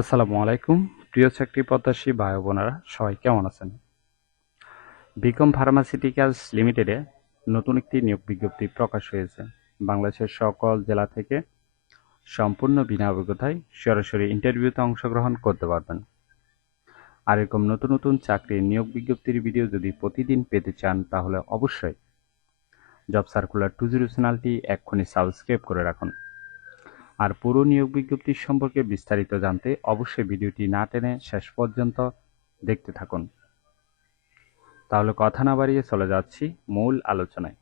আসসালামু আলাইকুম। প্রিয় চাকরি প্রত্যাশী ভাই বোনেরা, সবাই কেমন আছেন? বিকম ফার্মাসিউটিক্যালস লিমিটেডে নতুন একটি নিয়োগ বিজ্ঞপ্তি প্রকাশ হয়েছে। বাংলাদেশের সকল জেলা থেকে সম্পূর্ণ বিনা অভিজ্ঞতায় সরাসরি ইন্টারভিউতে অংশগ্রহণ করতে পারবেন। আর এরকম নতুন নতুন চাকরির নিয়োগ বিজ্ঞপ্তির ভিডিও যদি প্রতিদিন পেতে চান, তাহলে অবশ্যই জব সার্কুলার 20 চ্যানেলটি এক্ষুনি সাবস্ক্রাইব করে রাখুন। আর পুরো নিয়োগ বিজ্ঞপ্তি সম্পর্কে বিস্তারিত জানতে অবশ্যই ভিডিওটি না টেনে শেষ পর্যন্ত দেখতে থাকুন। তাহলে কথা না বাড়িয়ে চলে যাচ্ছি মূল আলোচনায়।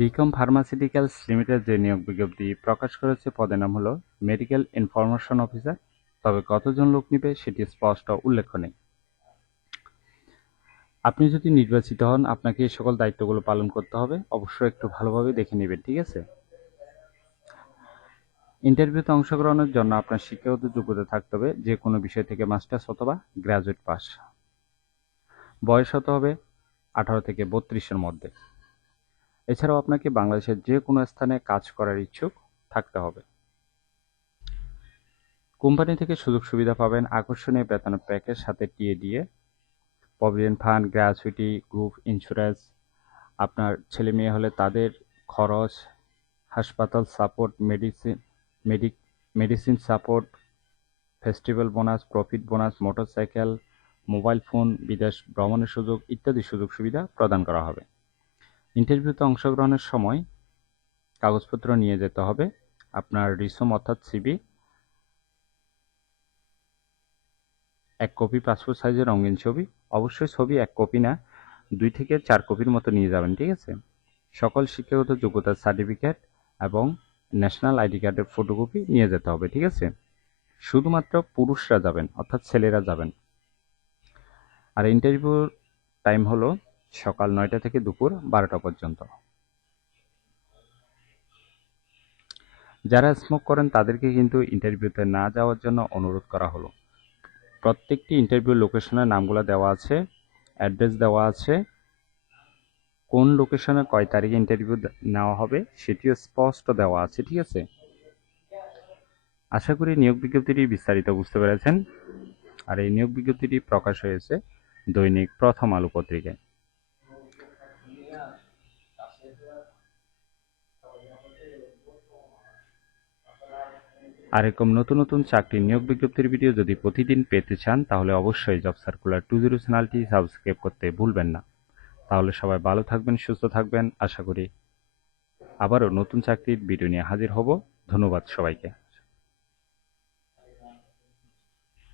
বিকম ফার্মাসিউটিক্যালস লিমিটেড যে নিয়োগ বিজ্ঞপ্তি প্রকাশ করেছে, পদের নাম হলো মেডিকেল ইনফরমেশন অফিসার। তবে কতজন লোক নিবে সেটি স্পষ্ট উল্লেখ নেই। আপনি যদি নির্বাচিত হন, আপনাকে এই সকল দায়িত্বগুলো পালন করতে হবে। অবশ্যই একটু ভালোভাবে দেখে নেবেন, ঠিক আছে? ইন্টারভিউতে অংশগ্রহণের জন্য আপনার শিক্ষাগত যোগ্যতা থাকতে হবে যে কোনো বিষয় থেকে মাস্টার্স অথবা গ্র্যাজুয়েট পাস। বয়স হতে হবে 18 থেকে 32-এর মধ্যে। এছাড়াও আপনাকে বাংলাদেশের যে কোনো স্থানে কাজ করার ইচ্ছুক থাকতে হবে। কোম্পানি থেকে সুযোগ সুবিধা পাবেন আকর্ষণীয় বেতনের প্যাকেজ, সাথে TA DA, provident fund, gratuity, group insurance, আপনার ছেলে মেয়ে হলে তাদের খরচ, হাসপাতাল support, medicine support, festival bonus, profit bonus, motorcycle, mobile phone, বিদেশ ভ্রমণের সুযোগ ইত্যাদি সুযোগ সুবিধা প্রদান করা হবে। ইন্টারভিউতে অংশগ্রহণের সময় কাগজপত্র নিয়ে যেতে হবে। আপনার রিসুম অর্থাৎ সিভি, এক কপি পাসপোর্ট সাইজের রঙিন ছবি, অবশ্যই ছবি এক কপি না, 2 থেকে 4 কপির মতো নিয়ে যাবেন, ঠিক আছে? সকল শিক্ষাগত যোগ্যতার সার্টিফিকেট এবং ন্যাশনাল আইডি কার্ডের ফটোকপি নিয়ে যেতে হবে, ঠিক আছে? শুধুমাত্র পুরুষরা যাবেন, অর্থাৎ ছেলেরা যাবেন। আর ইন্টারভিউর টাইম হলো সকাল 9টা থেকে দুপুর 12টা পর্যন্ত। যারা স্মোক করেন তাদেরকে কিন্তু ইন্টারভিউতে না যাওয়ার জন্য অনুরোধ করা হলো। প্রত্যেকটি ইন্টারভিউ লোকেশনের নামগুলো দেওয়া আছে, অ্যাড্রেস দেওয়া আছে, কোন লোকেশনে কয় তারিখে ইন্টারভিউ নেওয়া হবে সেটিও স্পষ্ট দেওয়া আছে, ঠিক আছে? আশা করি নিয়োগ বিজ্ঞপ্তিটি বিস্তারিত বুঝতে পেরেছেন। আর এই নিয়োগ বিজ্ঞপ্তিটি প্রকাশ হয়েছে দৈনিক প্রথম আলো পত্রিকায়। আর এরকম নতুন নতুন চাকরির নিয়োগ বিজ্ঞপ্তির ভিডিও যদি প্রতিদিন পেতে চান, তাহলে অবশ্যই জব সার্কুলার 20 চ্যানেলটি সাবস্ক্রাইব করতে ভুলবেন না। তাহলে সবাই ভালো থাকবেন, সুস্থ থাকবেন। আশা করি আবারও নতুন চাকরির ভিডিও নিয়ে হাজির হব। ধন্যবাদ সবাইকে।